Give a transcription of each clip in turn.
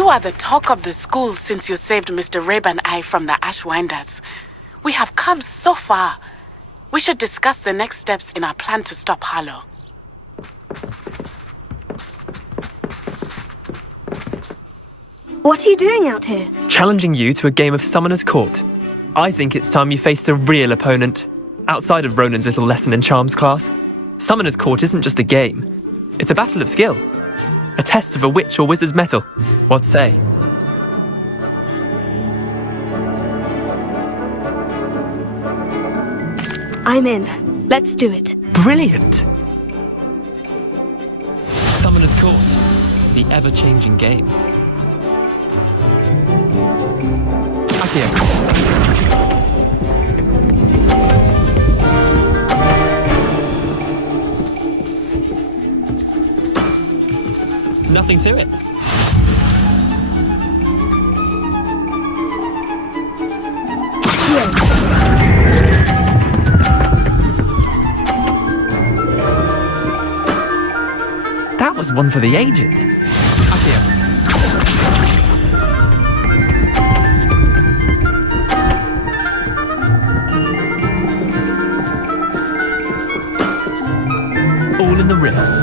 You are the talk of the school since you saved Mr. Rabe and I from the Ashwinders. We have come so far. We should discuss the next steps in our plan to stop Harlow. What are you doing out here? Challenging you to a game of Summoner's Court. I think it's time you faced a real opponent, outside of Ronan's little lesson in charms class. Summoner's Court isn't just a game. It's a battle of skill. A test of a witch or wizard's mettle. What say? I'm in. Let's do it. Brilliant! Summoner's Court. The ever-changing game. Accio. Nothing to it. That was one for the ages. Accio. All in the wrist.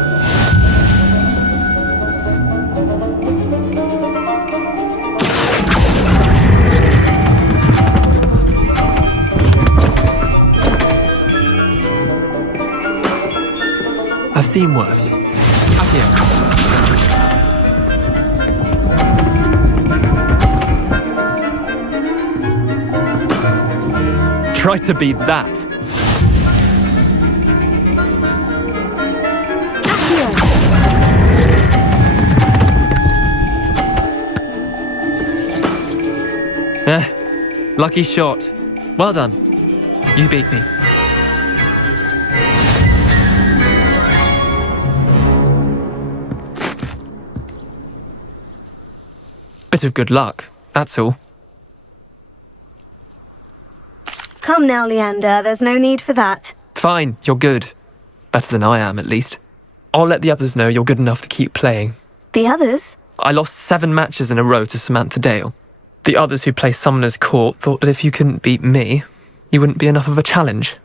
I've seen worse. Accio. Try to beat that. Lucky shot. Well done. You beat me. Bit of good luck, that's all. Come now, Leander. There's no need for that. Fine, you're good. Better than I am, at least. I'll let the others know you're good enough to keep playing. The others? I lost 7 matches in a row to Samantha Dale. The others who play Summoner's Court thought that if you couldn't beat me, you wouldn't be enough of a challenge.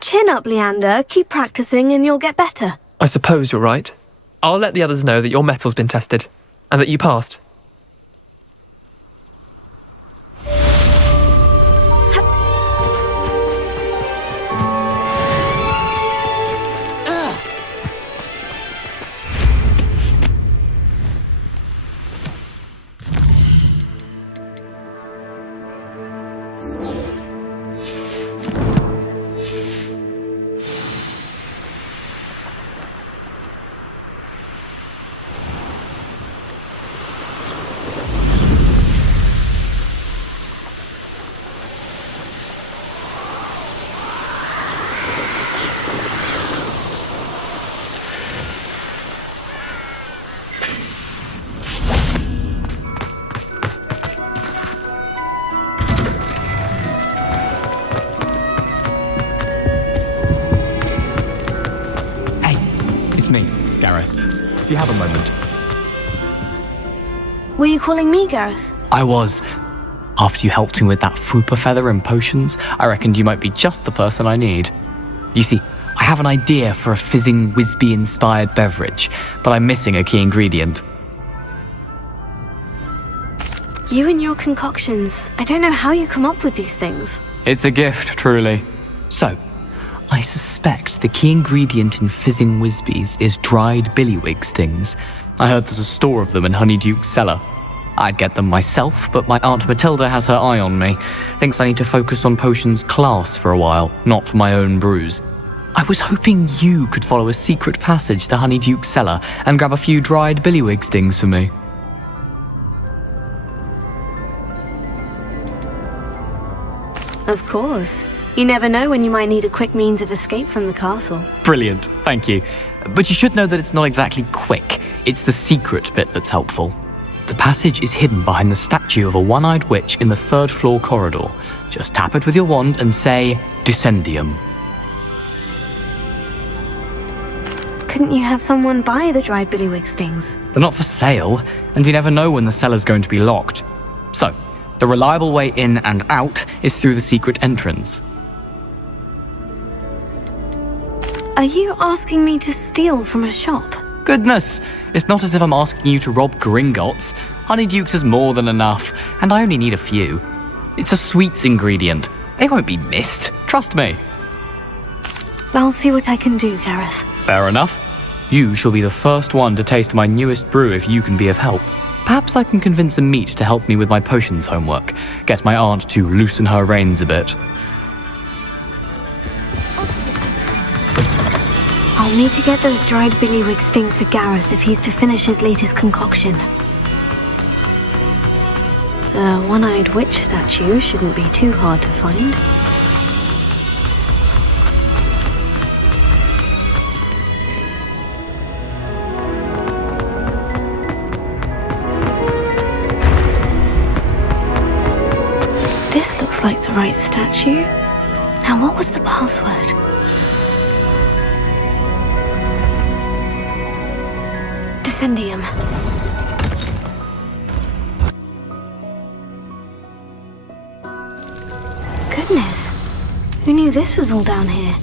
Chin up, Leander. Keep practicing and you'll get better. I suppose you're right. I'll let the others know that your metal's been tested, and that you passed. Me, Gareth. Do you have a moment? Were you calling me Gareth? I was. After you helped me with that Fupa feather and potions, I reckoned you might be just the person I need. You see, I have an idea for a fizzing Wisby-inspired beverage, but I'm missing a key ingredient. You and your concoctions. I don't know how you come up with these things. It's a gift, truly. So, I suspect the key ingredient in fizzing Wisbies is dried billywig stings. I heard there's a store of them in Honeyduke's cellar. I'd get them myself, but my Aunt Matilda has her eye on me. Thinks I need to focus on potions class for a while, not for my own brews. I was hoping you could follow a secret passage to Honeyduke's cellar and grab a few dried billywig stings for me. Of course. You never know when you might need a quick means of escape from the castle. Brilliant, thank you. But you should know that it's not exactly quick. It's the secret bit that's helpful. The passage is hidden behind the statue of a one-eyed witch in the 3rd floor corridor. Just tap it with your wand and say, Descendium. couldn't you have someone buy the dried billywig stings? They're not for sale, and you never know when the cellar's going to be locked. So, the reliable way in and out is through the secret entrance. Are you asking me to steal from a shop? Goodness, it's not as if I'm asking you to rob Gringotts. Honeydukes is more than enough, and I only need a few. It's a sweets ingredient. They won't be missed, trust me. I'll see what I can do, Gareth. Fair enough. You shall be the first one to taste my newest brew if you can be of help. Perhaps I can convince a meat to help me with my potions homework. Get my aunt to loosen her reins a bit. I'll need to get those dried billywig stings for Gareth if he's to finish his latest concoction. A one-eyed witch statue shouldn't be too hard to find. This looks like the right statue. Now, what was the password? Descendium. Goodness, who knew this was all down here?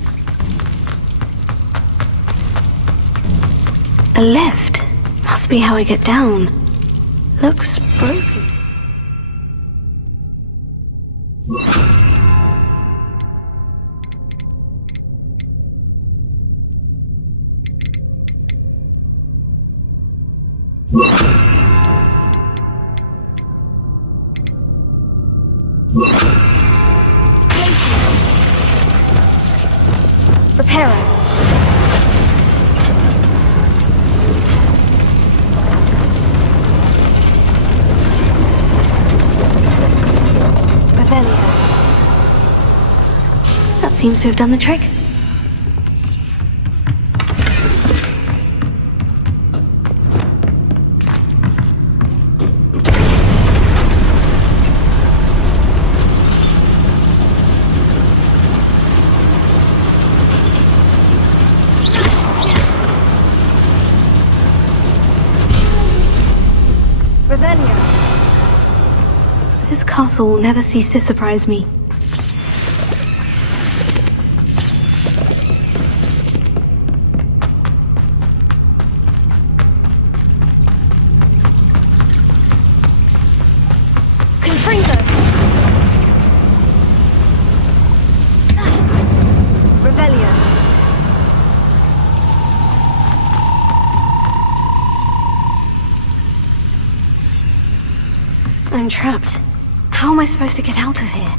A lift. Must be how I get down. Looks broken. Reparo. That seems to have done the trick. This castle will never cease to surprise me. I'm trapped. How am I supposed to get out of here?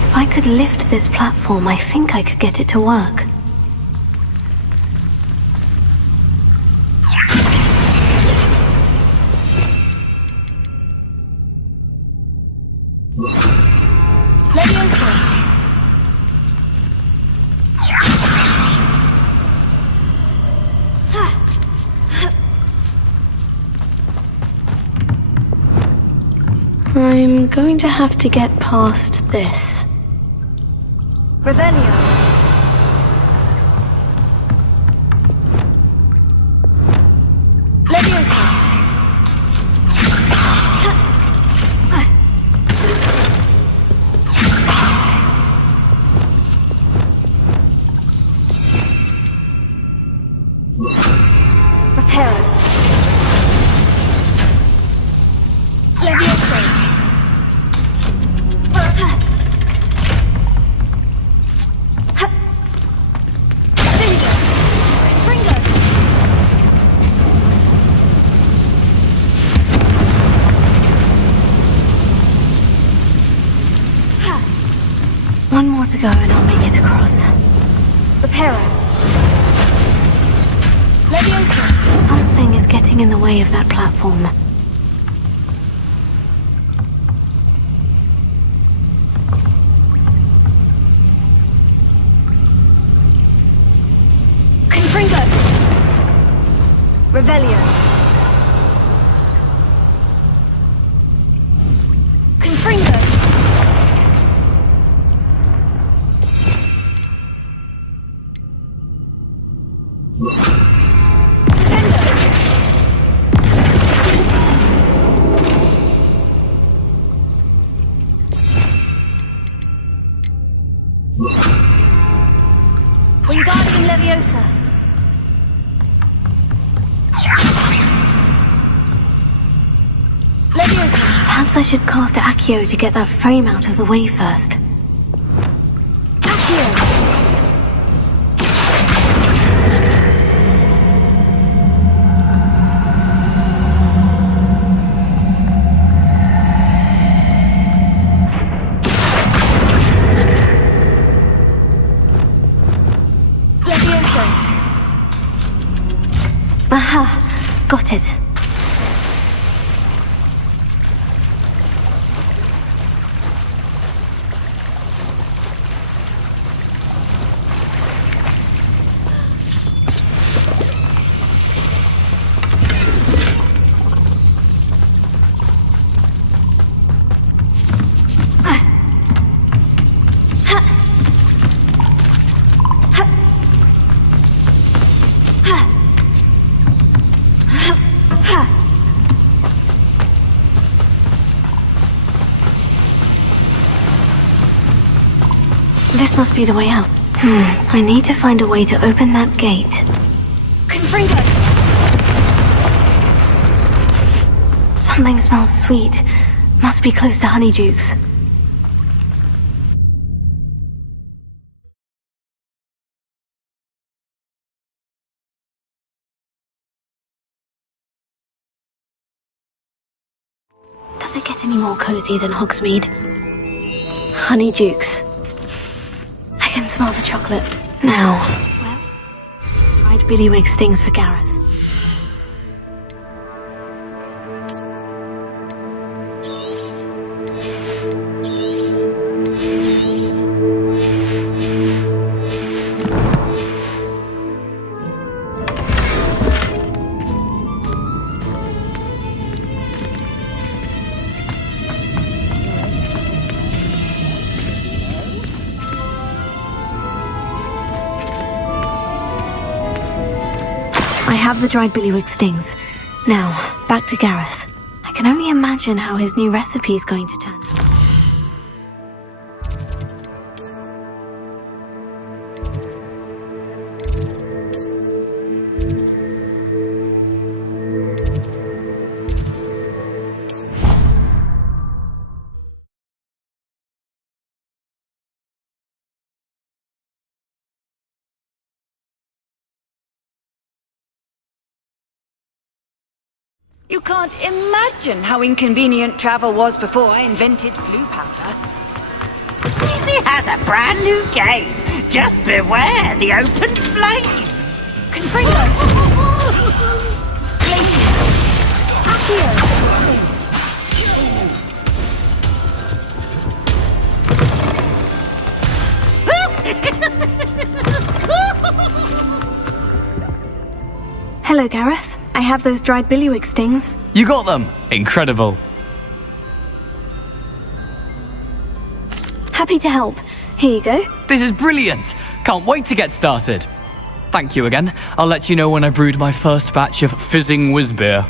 If I could lift this platform, I think I could get it to work. I'm going to have to get past this. Revelio. Leviosa. Reparo. Leviosa. One more to go and I'll make it across. Reparo. Leviosa. Something is getting in the way of that platform. Confringo. Revelio. Confringo. Wingardium Leviosa. Leviosa. Perhaps I should cast Accio to get that frame out of the way first. Accio. Aha! Got it. This must be the way out. I need to find a way to open that gate. Confringo! Something smells sweet. Must be close to Honeydukes. Does it get any more cozy than Hogsmeade? Honeydukes. I can smell the chocolate now. Well, fried billywig stings for Gareth. I have the dried billywig stings. Now, back to Gareth. I can only imagine how his new recipe is going to turn out. You can't imagine how inconvenient travel was before I invented flu powder. Easy has a brand new game. Just beware the open flame. Confringo! Places! Accio! Hello, Gareth. I have those dried billywig stings. You got them! Incredible. happy to help. Here you go. This is brilliant! Can't wait to get started. Thank you again. I'll let you know when I brewed my first batch of fizzing whizbeer.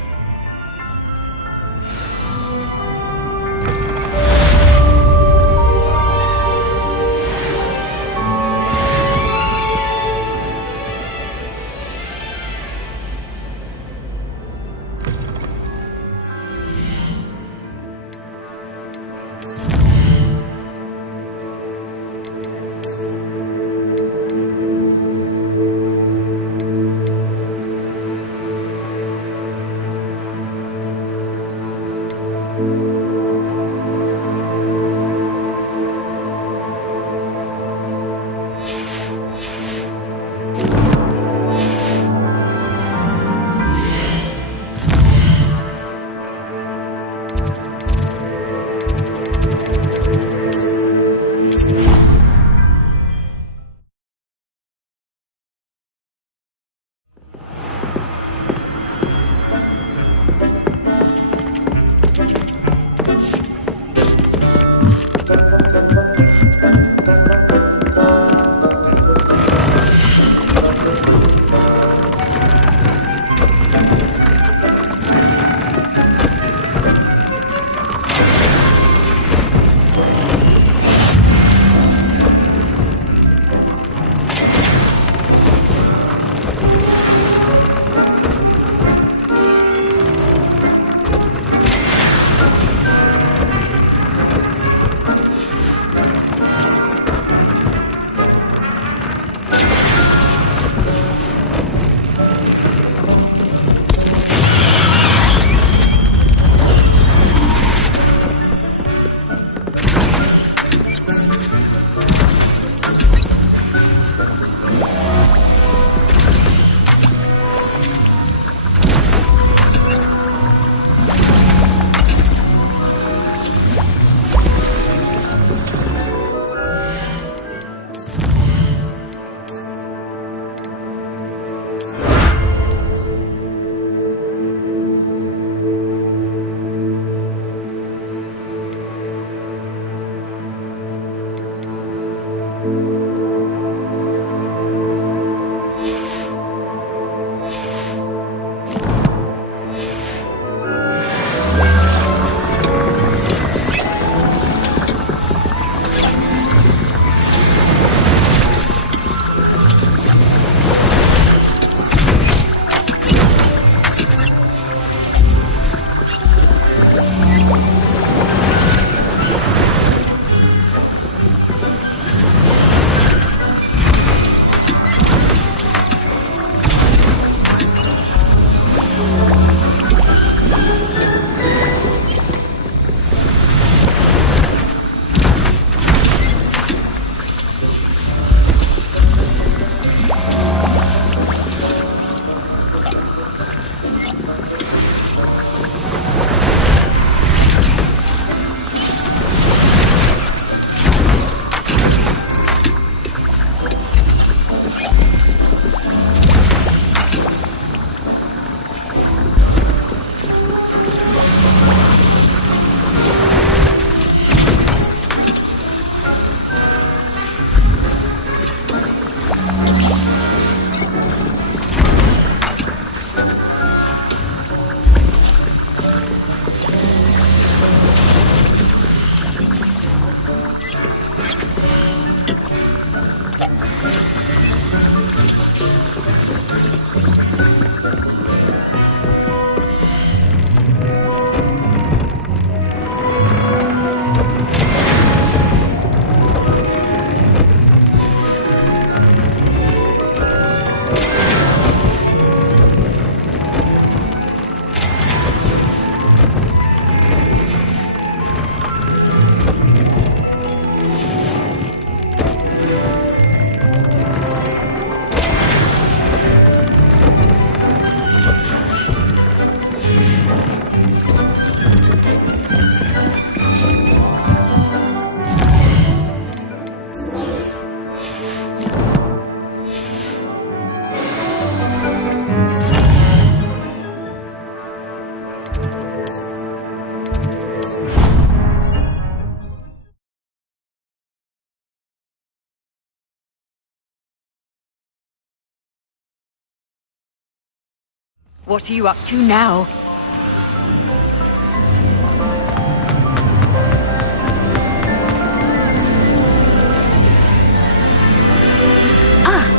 What are you up to now?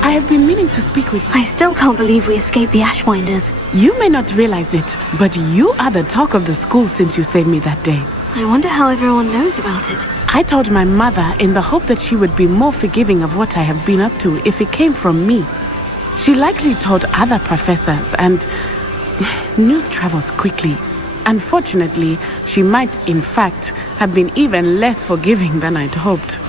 I have been meaning to speak with you. I still can't believe we escaped the Ashwinders. You may not realize it, but you are the talk of the school since you saved me that day. I wonder how everyone knows about it. I told my mother in the hope that she would be more forgiving of what I have been up to if it came from me. She likely told other professors, and news travels quickly. Unfortunately, she might, in fact, have been even less forgiving than I'd hoped.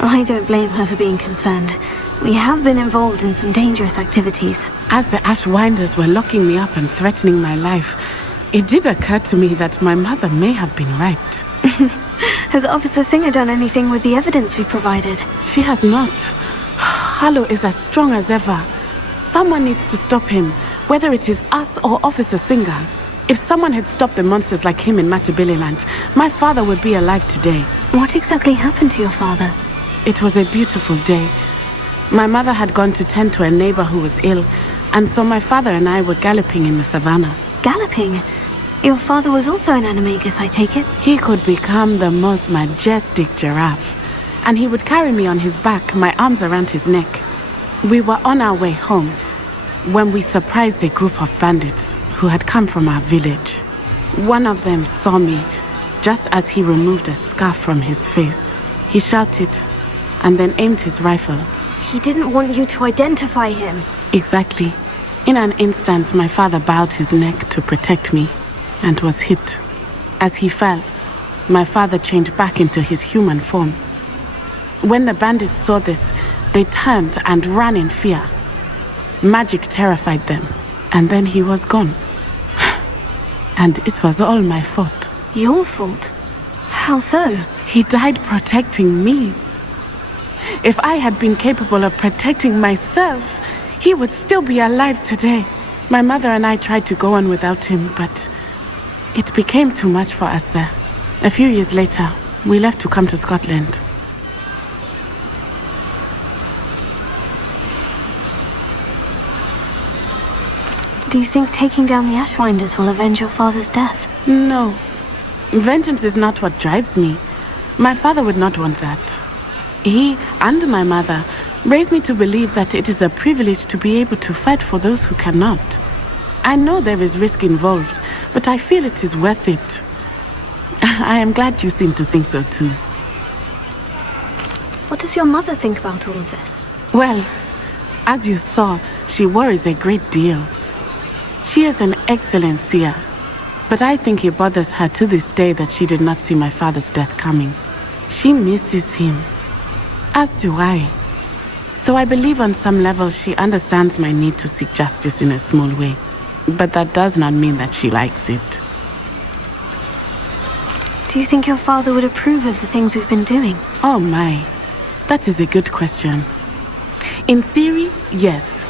I don't blame her for being concerned. We have been involved in some dangerous activities. As the Ashwinders were locking me up and threatening my life, it did occur to me that my mother may have been right. Has Officer Singer done anything with the evidence we provided? She has not. Harlow is as strong as ever. Someone needs to stop him, whether it is us or Officer Singer. If someone had stopped the monsters like him in Matabeleland, my father would be alive today. What exactly happened to your father? It was a beautiful day. My mother had gone to tend to a neighbor who was ill, and so my father and I were galloping in the savannah. Galloping? Your father was also an animagus, I take it? He could become the most majestic giraffe, and he would carry me on his back, my arms around his neck. We were on our way home when we surprised a group of bandits who had come from our village. One of them saw me just as he removed a scarf from his face. He shouted and then aimed his rifle. He didn't want you to identify him. Exactly. In an instant, my father bowed his neck to protect me and was hit. As he fell, my father changed back into his human form. When the bandits saw this, they turned and ran in fear. Magic terrified them, and then he was gone. And it was all my fault. Your fault? How so? He died protecting me. If I had been capable of protecting myself, he would still be alive today. My mother and I tried to go on without him, but it became too much for us there. A few years later, we left to come to Scotland. Do you think taking down the Ashwinders will avenge your father's death? No. Vengeance is not what drives me. My father would not want that. He and my mother raised me to believe that it is a privilege to be able to fight for those who cannot. I know there is risk involved, but I feel it is worth it. I am glad you seem to think so too. What does your mother think about all of this? Well, as you saw, she worries a great deal. She is an excellent seer, but I think it bothers her to this day that she did not see my father's death coming. She misses him, as do I. So I believe on some level she understands my need to seek justice in a small way. But that does not mean that she likes it. Do you think your father would approve of the things we've been doing? Oh my, that is a good question. In theory, yes.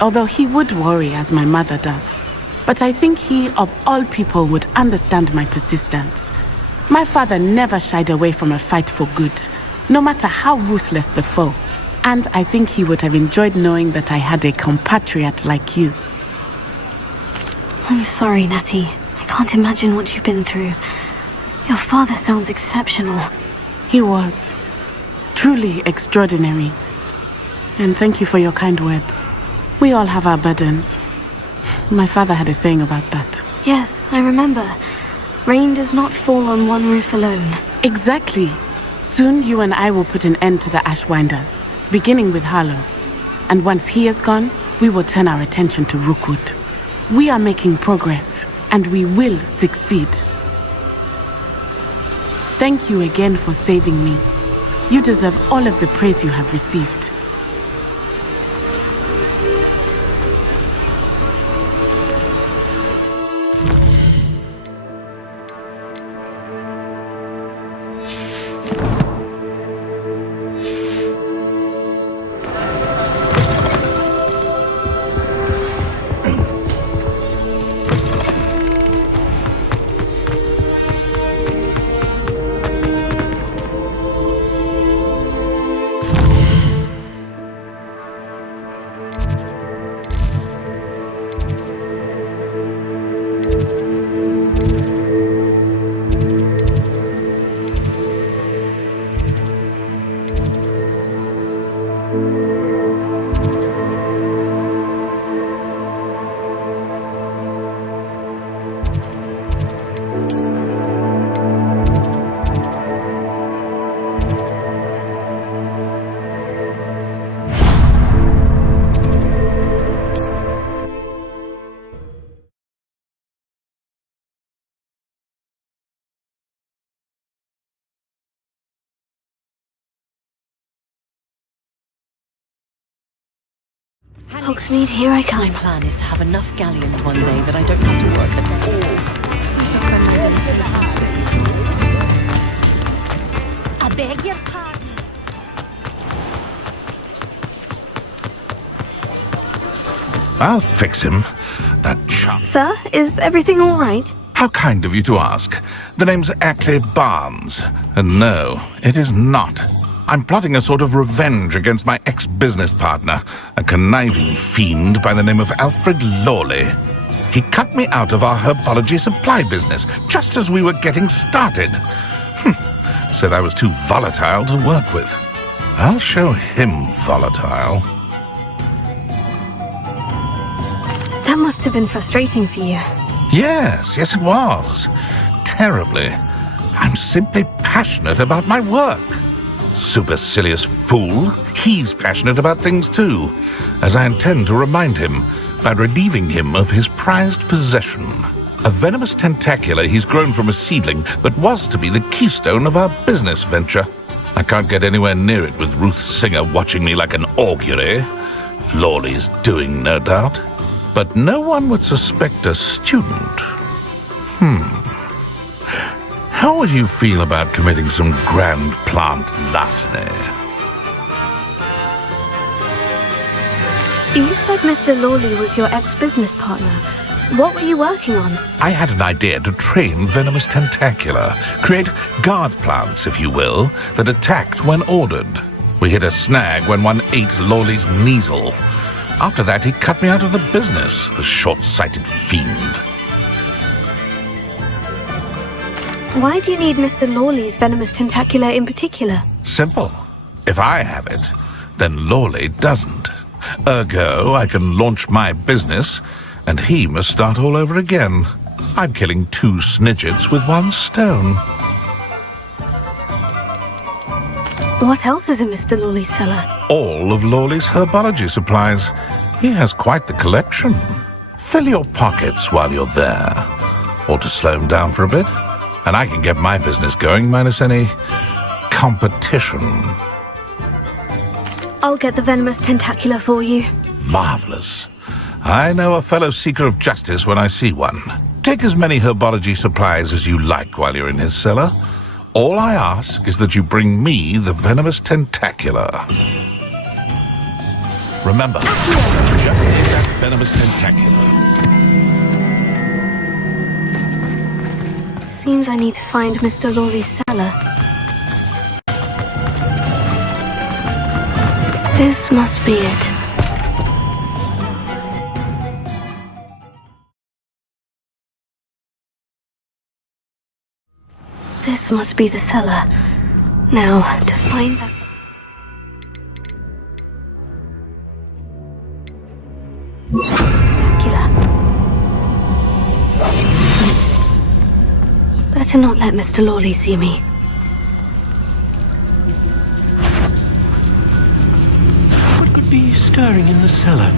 Although he would worry as my mother does. But I think he, of all people, would understand my persistence. My father never shied away from a fight for good, no matter how ruthless the foe. And I think he would have enjoyed knowing that I had a compatriot like you. I'm sorry, Natty. I can't imagine what you've been through. Your father sounds exceptional. He was. Truly extraordinary. And thank you for your kind words. We all have our burdens. My father had a saying about that. Yes, I remember. Rain does not fall on one roof alone. Exactly. Soon you and I will put an end to the Ashwinders, beginning with Harlow. And once he is gone, we will turn our attention to Rookwood. We are making progress, and we will succeed. Thank you again for saving me. You deserve all of the praise you have received. Hogsmeade, here I come. My plan is to have enough galleons one day that I don't have to work at all. I beg your pardon. I'll fix him. That chump. Sir, is everything all right? How kind of you to ask. The name's Ackley Barnes. And no, it is not. I'm plotting a sort of revenge against my ex-business partner, a conniving fiend by the name of Alfred Lawley. He cut me out of our herbology supply business just as we were getting started. Said I was too volatile to work with. I'll show him volatile. That must have been frustrating for you. Yes, it was. Terribly. I'm simply passionate about my work. Supercilious fool. He's passionate about things too, as I intend to remind him by relieving him of his prized possession. A venomous tentacula he's grown from a seedling that was to be the keystone of our business venture. I can't get anywhere near it with Ruth Singer watching me like an augury. Lawley's doing, no doubt. But no one would suspect a student. How would you feel about committing some grand plant larceny? You said Mr. Lawley was your ex-business partner. What were you working on? I had an idea to train venomous tentacula, create guard plants, if you will, that attacked when ordered. We hit a snag when one ate Lawley's Kneasel. After that, he cut me out of the business, the short-sighted fiend. Why do you need Mr. Lawley's venomous tentacula in particular? Simple. If I have it, then Lawley doesn't. Ergo, I can launch my business, and he must start all over again. I'm killing 2 snidgets with 1 stone. What else is in Mr. Lawley's cellar? All of Lawley's herbology supplies. He has quite the collection. Fill your pockets while you're there. Or to slow him down for a bit. And I can get my business going minus any competition. I'll get the venomous tentacula for you. Marvelous. I know a fellow seeker of justice when I see one. Take as many herbology supplies as you like while you're in his cellar. All I ask is that you bring me the venomous tentacula. Remember, just get that venomous tentacula. Seems I need to find Mr. Lawley's cellar. This must be it. This must be the cellar. Now, to find that... Better not let Mr. Lawley see me. What could be stirring in the cellar?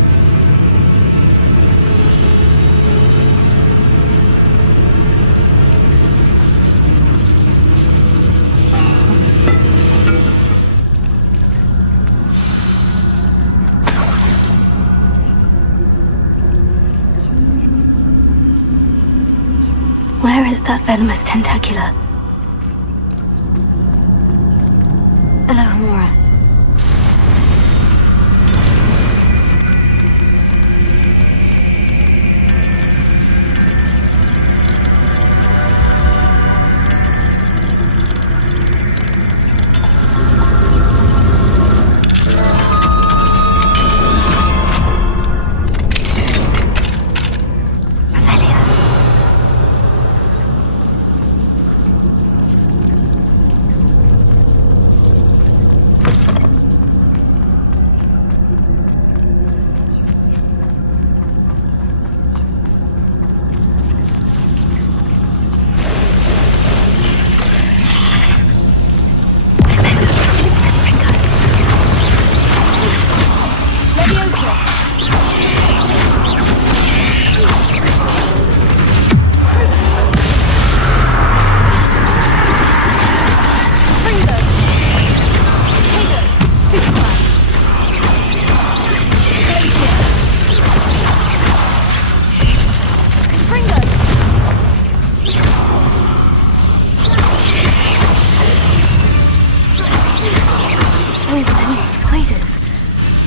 Where is that venomous tentacula? Hello, Hamura.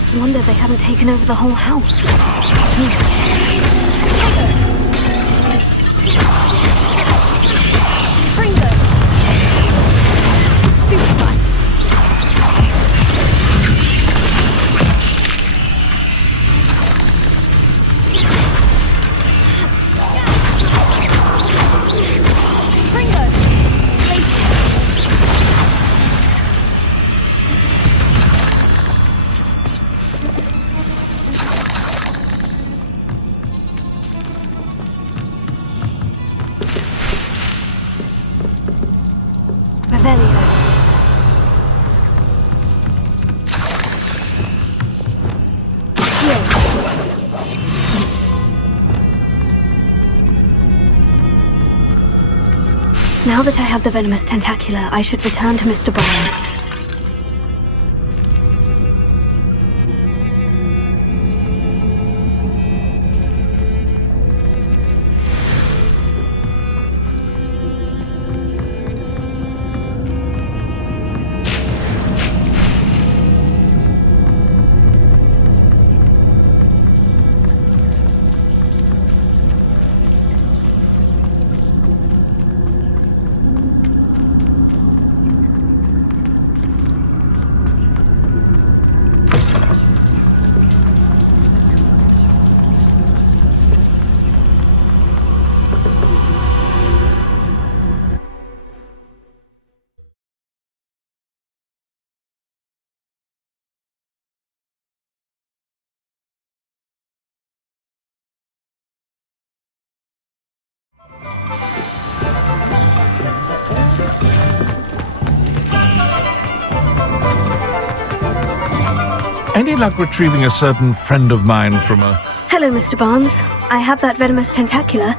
It's a wonder they haven't taken over the whole house. Bring them! Stupefy! Now that I have the venomous tentacula, I should return to Mr. Barnes. Any luck retrieving a certain friend of mine from a... Hello, Mr. Barnes. I have that venomous tentacula.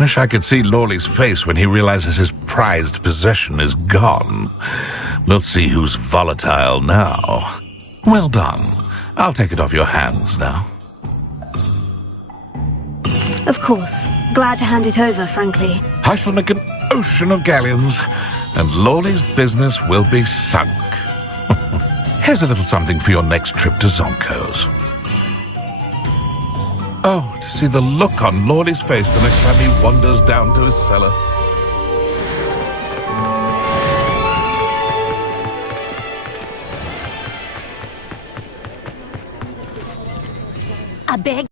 Wish I could see Lawley's face when he realizes his prized possession is gone. We'll see who's volatile now. Well done. I'll take it off your hands now. Of course. Glad to hand it over, frankly. I shall make an ocean of galleons, and Lawley's business will be sunk. Here's a little something for your next trip to Zonko's. Oh, to see the look on Lawley's face the next time he wanders down to his cellar. A big